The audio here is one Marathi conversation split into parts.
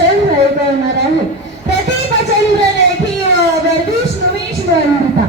दर्शन ऐकवणार आहे. प्रदीप चंद्र लेखी विष्णू विष्णू अमृता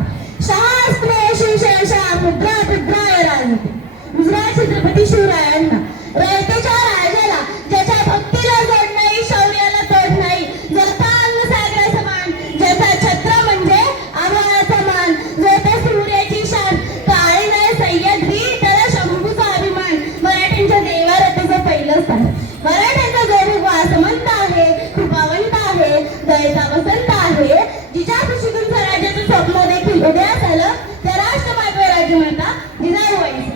शास्त्र शिवशा मुद्रा मुद्राय राजते. गुजरात छत्रपती शिवरायांना रयतेच्या राजाला ज्याच्या भक्तीला जोड नाही, शौर्याला तोड नाही, ज्याचा अंग सागरा समान, ज्याचा छत्र म्हणजे आभाळाचा मान, ज्याचा सूर्याची शान, काळे नाही सह्याद्री त्याला शंभूचा अभिमान. मराठ्यांच्या देवारतीचं पहिलं स्थान. मराठ्यांचा जो वासमंत आहे, कृपावंत आहे, दयेचा वसंत आहे, जिच्या खुशीतून स्वराज्याचं स्वप्न देखील उदयास आलं, त्या राष्ट्रमाता राज्यमाता जिजाऊबाई.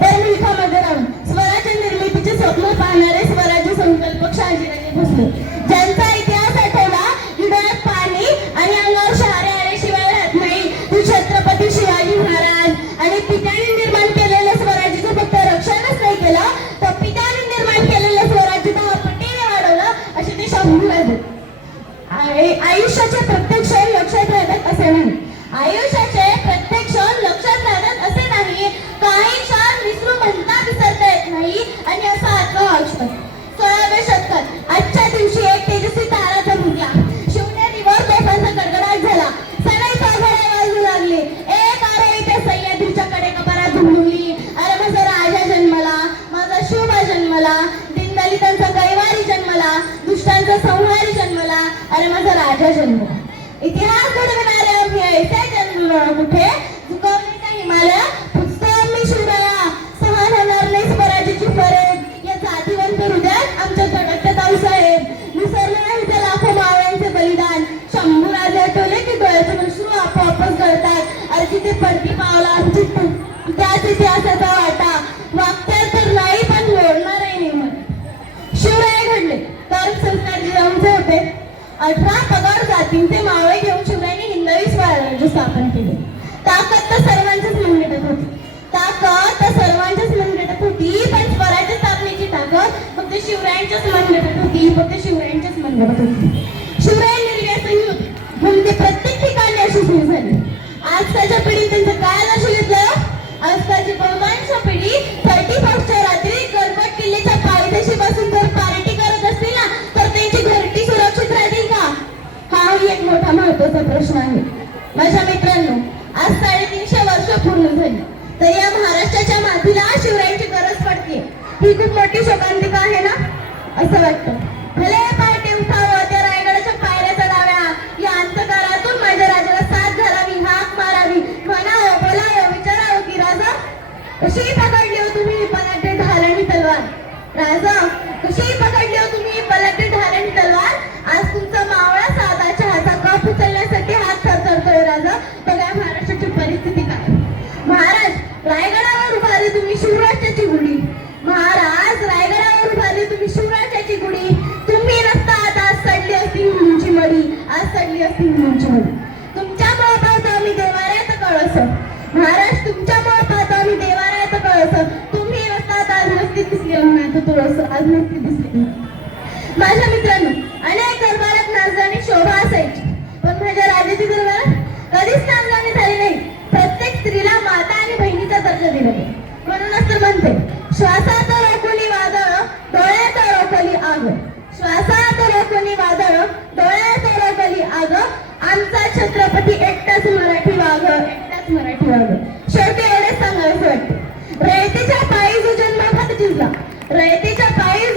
तर मुलखामध्ये राहून स्वराज्य निर्मितीचे स्वप्न पाहणारे स्वराज्य संकल्पक शहाजीराजे भोसले, ज्यांचा इतिहास आठवला की डोळ्यात पाणी आणि अंगावर शहारे आल्याशिवाय राहत नाही. तू छत्रपती शिवाजी महाराज आणि पित्याने निर्माण केलेलं स्वराज्याचं फक्त रक्षणच नाही केलं, तर पित्याने निर्माण केलेलं स्वराज्य 10 पटीने वाढवलं, असे ते शंभूराजे. आयुष्याचे प्रत्येक क्षण लक्षात राहतात असे नाही. आयुष्याचे प्रत्येक क्षण लक्षात राहतात असे नाही. काही क्षण विसरू म्हणता विसरता येत नाही. आणि असा आत्मविश्वास 16व्या शतकात आजच्या दिवशी एक तेजस्वी तारा चमकला. शिवनेरीवर तोफांचा कडकडाट झाला. सगळे चौघडे वाजू लागले. एक अरे इथे सह्याद्रीच्या कडेकपारात घुमली. अरे माझा राजा जन्मला, माझा शिवबा जन्मला, दीनदलितांचा कैवारी जन्मला, दुष्टांचा संहारी जन्मला, अरे माझा राजा जन्मला. इतिहास घडवणारे आम्ही ऐसे जन्मलो कुठे, चुकवले का हिमालय, पुजतो आम्ही शिवराया, सहन होणार नाही स्वराज्याची फरेब. या जातीवंत हृदयात आमच्या धडकतात आऊसाहेब. विसरले नाही ते लाखो मावळ्यांचे बलिदान. शंभूराजे आठवले की डोळ्यातून अश्रू आपोआपच गळतात. अरे तिथे पडती पावला आमची त्याच इतिहासाचा वाटा. वागतात तर नाही पण मोडणारही नाही. शिवराय घडले तर संस्कार जिजाऊंचे होते. 18 पगार जातींचे मावळे घेऊन शिवरायांनी हिंदवी स्वराज्य स्थापन केले. ताकद तर सर्वांच्याच मनगटत होती. ताकद तर सर्वांच्याच मनगटत होती. पण स्वराज्य स्थापनेची ताकद फक्त शिवरायांच्याच मनगटत होती. फक्त शिवरायांच्याच मनगटत होती. शिवराय निर्व्यसनी होते म्हणून ते प्रत्येक ठिकाणी यशस्वी झाले. आजकालच्या पिढीने त्यांचं काय लक्ष घेतलं? आजकालची बहुतांश पिढी 31च्या रात्री गडबड किल्ल्याच्या पायथ्याशी बसून जर पार्टी करत असतील ना, तर त्यांची घरटी सुरक्षित राहतील का? हाही एक मोठा महत्वाचा प्रश्न आहे. माझ्या मित्रांनो, आज 350 वर्ष पूर्ण झाली तर या महाराष्ट्राच्या मातीला शिवरायांची गरज पडते. ही खूप मोठी शोकांतिका आहे ना, असं वाटतं. भले पहाटे उठावं, त्या रायगडाच्या पायऱ्या चढाव्या, या अंतकारातून माझ्या राजाला साथ घालावी, हाक मारावी, म्हणावं, बोलावं, विचारावं की राजा कशी पकडली हो तुम्ही पलाटे ढाल आणि तलवार. राजा कशी पकडली हो तुम्ही पलाटे ढाल आणि तलवार. आज तुमचा मावळा साधा चहाचा कप उचलण्यासाठी हात थरथरतोय. राजा बघा महाराष्ट्राची परिस्थिती काय. महाराज रायगडावर उभारली तुम्ही शिवराज्याची गुढी. महाराज रायगडावर उभारली तुम्ही शिवराज्याची गुढी. तुम्ही नसतात आज सडली असती मुलींची मडी. आज सडली असती मुलींची मडी. तुमच्यामुळे पाहतो आम्ही देवाऱ्यात कळस. महाराज तुमच्यामुळे पाहतो आम्ही देवाऱ्यात कळस. तुम्ही नसतात आज नसती दिसली म्हणतो तुळस. आज नसती दिसली. माझ्या मित्रांनो, अनेक दरबारात नाचगाणी शोभा असायची, पण माझ्या राजाची दरबारात कधीच नाचगाणी झाली नाही. प्रत्येक स्त्रीला माता आणि बहिणीचा दर्जा दिला गेला. म्हणूनच तर म्हणते, श्वासात रोखली वादळ, डोळ्यात रोखली आग. श्वासात रोखली वादळ, डोळ्यात रोखली आग. आमचा छत्रपती एकटाच मराठी वाघ, एकटाच मराठी वाघ. शेवटी एवढेच सांगायचं वाटते. रयतेच्या पायी जो जन्म घात जिंकला, रयतेच्या पायी